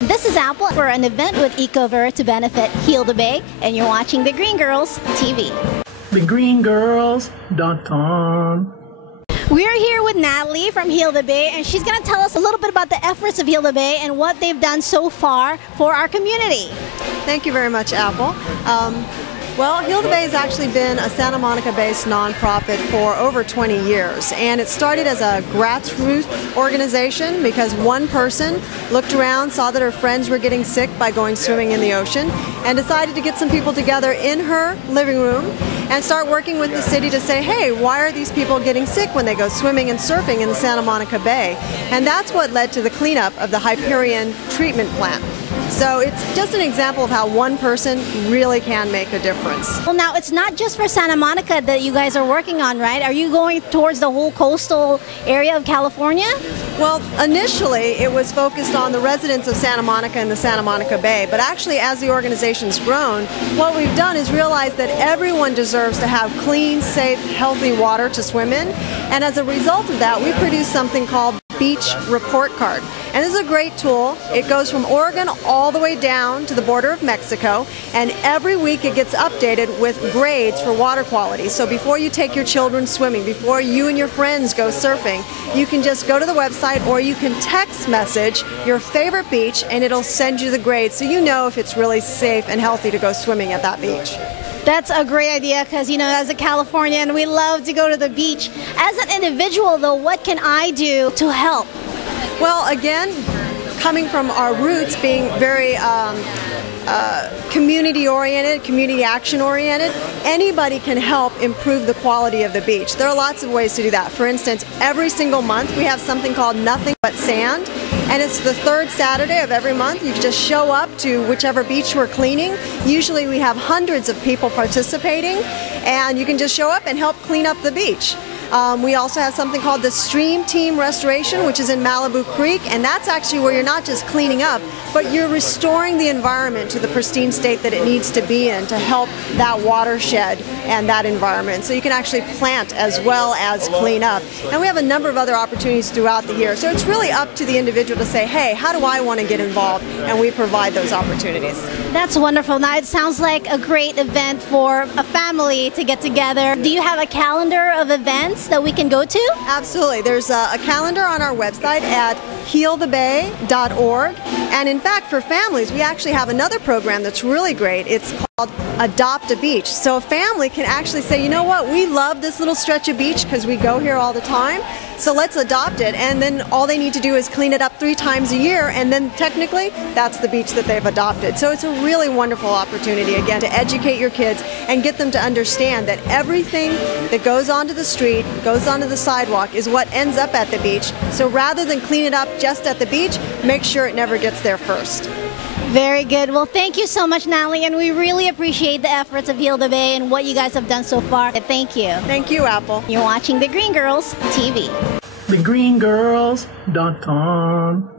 This is Apple for an event with EcoVer to benefit Heal the Bay, and you're watching The Green Girls TV. TheGreenGirls.com. We're here with Natalie from Heal the Bay, and she's going to tell us a little bit about the efforts of Heal the Bay and what they've done so far for our community. Thank you very much, Apple. Well, Heal the Bay has actually been a Santa Monica-based nonprofit for over 20 years, and it started as a grassroots organization because one person looked around, saw that her friends were getting sick by going swimming in the ocean, and decided to get some people together in her living room and start working with the city to say, hey, why are these people getting sick when they go swimming and surfing in the Santa Monica Bay? And that's what led to the cleanup of the Hyperion treatment plant. So it's just an example of how one person really can make a difference. Well, now it's not just for Santa Monica that you guys are working on, right? Are you going towards the whole coastal area of California? Well, initially it was focused on the residents of Santa Monica and the Santa Monica Bay, but actually as the organization's grown, what we've done is realize that everyone deserves to have clean, safe, healthy water to swim in, and as a result of that, we produce something called Beach Report Card. And this is a great tool. It goes from Oregon all the way down to the border of Mexico, and every week it gets updated with grades for water quality. So before you take your children swimming, before you and your friends go surfing, you can just go to the website or you can text message your favorite beach and it'll send you the grades so you know if it's really safe and healthy to go swimming at that beach. That's a great idea because, you know, as a Californian, we love to go to the beach. As an individual, though, what can I do to help? Well, again, coming from our roots being very community-oriented, community action-oriented, anybody can help improve the quality of the beach. There are lots of ways to do that. For instance, every single month we have something called Nothing But Sand, and it's the third Saturday of every month. You just show up to whichever beach we're cleaning. Usually we have hundreds of people participating, and you can just show up and help clean up the beach. We also have something called the Stream Team Restoration, which is in Malibu Creek, and that's actually where you're not just cleaning up, but you're restoring the environment to the pristine state that it needs to be in to help that watershed and that environment. So you can actually plant as well as clean up. And we have a number of other opportunities throughout the year. So it's really up to the individual to say, hey, how do I want to get involved? And we provide those opportunities. That's wonderful. Now, it sounds like a great event for a family to get together. Do you have a calendar of events that we can go to? Absolutely. There's a calendar on our website at healthebay.org. And in fact, for families, we actually have another program that's really great. It's called Adopt a Beach. So a family can actually say, you know what, we love this little stretch of beach because we go here all the time. So let's adopt it, and then all they need to do is clean it up 3 times a year, and then technically that's the beach that they've adopted. So it's a really wonderful opportunity, again, to educate your kids and get them to understand that everything that goes onto the street, goes onto the sidewalk, is what ends up at the beach. So rather than clean it up just at the beach, make sure it never gets there first. Very good. Well, thank you so much, Natalie, and we really appreciate the efforts of Heal the Bay and what you guys have done so far. Thank you. Thank you, Apple. You're watching The Green Girls TV. TheGreenGirls.com.